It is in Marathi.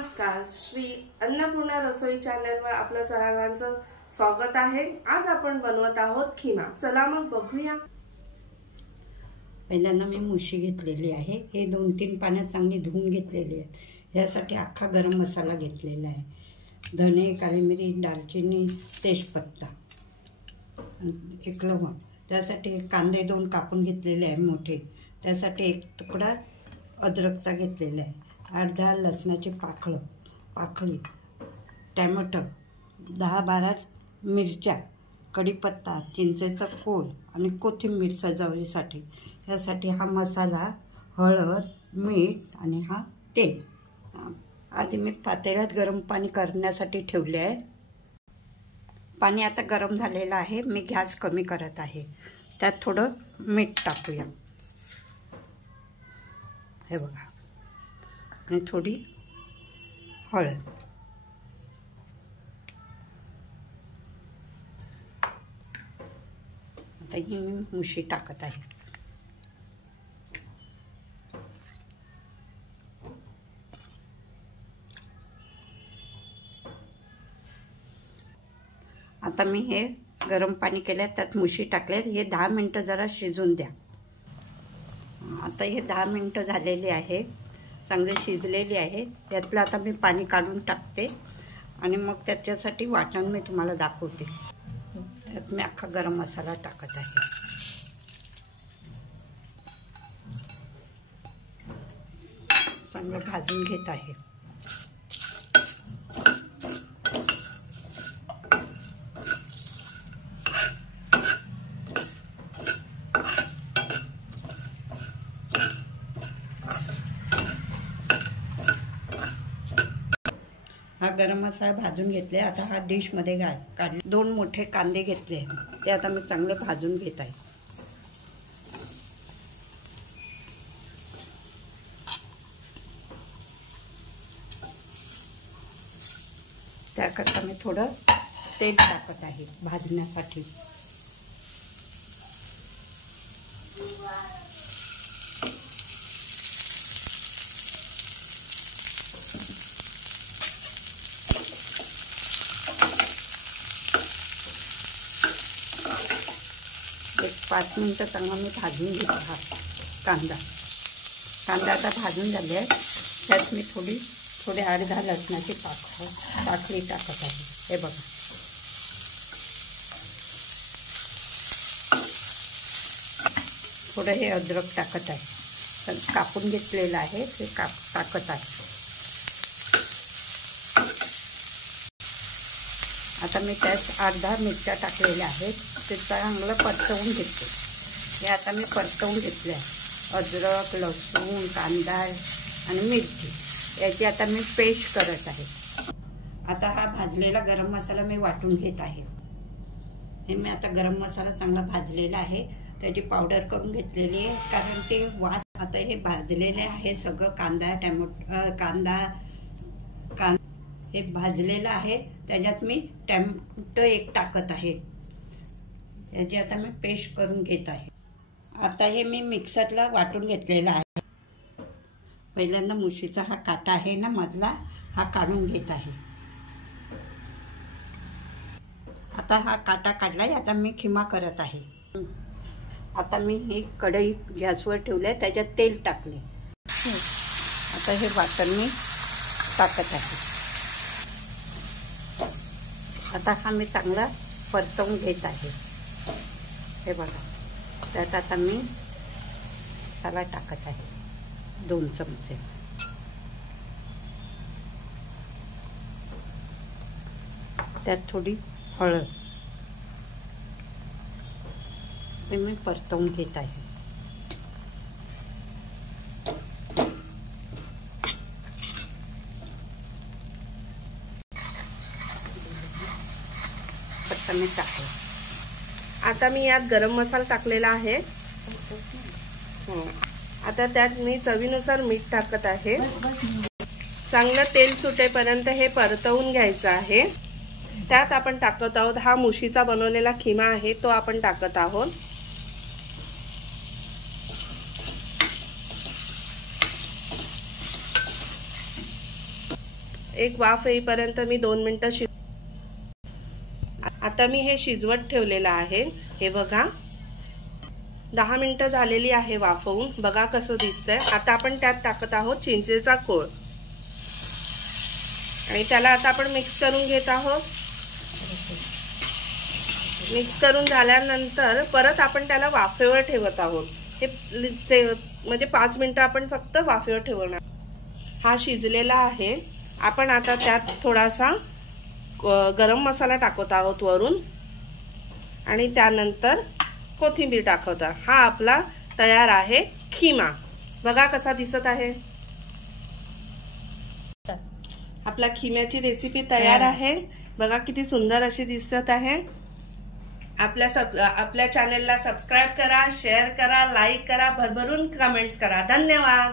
नमस्कार, श्री अन्नपूर्णा रसोई चॅनलवर आपलं सर्वांचं स्वागत आहे। आज आपण बनवत आहोत खिमा। चला मग बघूया। पहिल्यांदा मी मुशी घेतलेली आहे। हे 2-3 पाण्यात चांगली धुवून घेतलेली आहे। यासाठी अख्खा गरम मसाला घेतलेला आहे। धने, काळी मिरी, दालचिनी, तेजपत्ता, एक लवंग। त्यासाठी कांदे 2 कापून घेतलेले आहे मोठे। त्यासाठी एक तुकडा अद्रकचा घेतलेला आहे। अर्धा लसणाची पाकळी, टोमॅटो, 10-12 मिरच्या, कढीपत्ता, चिंचेचा कोळ आणि कोथिंबीर सजावटीसाठी। यासाठी हा मसाला, हळद, मीठ आणि हा तेल। आधी मी पातेल्यात गरम पाणी करण्यासाठी ठेवले आहे। पाणी आता गरम झालेलं आहे। मी गॅस कमी करत आहे। त्यात थोडं मीठ टाकूया, हे बघा, आणि थोडी हळद। आता ही मी मुशी टाकत आहे। आता मी हे गरम पाणी केलं, त्यात मुशी टाकले। हे 10 मिनिटं जरा शिजून द्या। आता हे 10 मिनिटं झालेली आहे, चांगले शिजलेली आहे। यातलं आता मी पाणी काढून टाकते आणि मग त्याच्यासाठी वाटण मी तुम्हाला दाखवते। त्यात मी अख्खा गरम मसाला टाकत आहे। चांगलं भाजून घेत आहे। हा गरम मसाला भाजून घेतले। आता हा डिश मध्ये काढले। 2 मोठे कांदे घेतले, ते आता मी चांगले भाजून घेत आहे। त्याकरता मी थोडं तेल टाकत आहे भाजण्यासाठी। एक 5 मिनिटं चांगला मी भाजून घेतो हा कांदा आता भाजून झाले आहे। त्यात मी थोडी अर्धा लसणाची पाकळी टाकत आहे, हे बघा। थोडं हे अद्रक टाकत आहे, कापून घेतलेलं आहे ते टाकत आहे। आता मी त्यात अर्धा मिरच्या टाकलेल्या आहेत, ते चांगलं परतवून घेते। हे आता मी परतवून घेतले आहे। अद्रक, लसूण, कांदा आणि मिरची याची आता मी पेस्ट करत आहे। आता हा भाजलेला गरम मसाला मी वाटून घेत आहे। हे मी आता गरम मसाला चांगला भाजलेला आहे, त्याची पावडर करून घेतलेली आहे, कारण ते वास। आता हे भाजलेले आहे सगळं, कांदा हे भाजलेलं आहे। त्याच्यात मी टोमॅटो 1 टाकत आहे। याची आता मी पेस्ट करून घेत आहे। आता हे मी मिक्सरला वाटून घेतलेला आहे। पहिल्यांदा मुशीचा हा काटा आहे ना मधला, हा काढून घेत आहे। आता हा काटा काढलाय, आता मी खिमा करत आहे। आता मी ही कढई गॅसवर ठेवले, त्याच्यात तेल टाकले। आता हे वाटण मी टाकत आहे। आता हा मी चांगला परतवून घेत आहे, हे बघा। त्यात आता मी मसाला टाकत आहे 2 चमचे। त्यात थोडी हळद मी परतवून घेत आहे। मी टाकले। आता मी यात गरम मसाला टाकलेला आहे। आता त्यात मी चवीनुसार मीठ टाकत आहे। चांगलं तेल सुटेपर्यंत हे परतवून घ्यायचं आहे। त्यात आपण टाकत आहोत हा मुशीचा बनवलेला खिमा आहे, तो आपण टाकत आहोत। एक वाफ येईपर्यंत मी 2 मिनिटं आता मी हे शिजवत ठेवलेलं आहे। हे बघा 10 मिनिटं झालेली आहे वाफवून, बघा कसं दिसतंय। आता आपण त्यात टाकत आहोत चिंचेचा कोळ आणि त्याला आता आपण मिक्स करून घेत आहोत। मिक्स करून झाल्यानंतर परत आपण त्याला वाफेवर ठेवत आहोत। हे म्हणजे 5 मिनिटं आपण फक्त वाफेवर ठेवणार। हा शिजलेला आहे। आपण आता त्यात थोडासा गरम मसाला टाकत आहोत वरून आणि त्यानंतर कोथिंबीर टाकत आहोत। हा आपला तयार आहे खिमा, बघा कसा दिसत आहे। आपला खिम्याची रेसिपी तयार आहे, बघा किती सुंदर अशी दिसत आहे। आपल्या चॅनलला सबस्क्राइब करा, शेअर करा, लाईक करा, भरभरून कमेंट्स करा। धन्यवाद।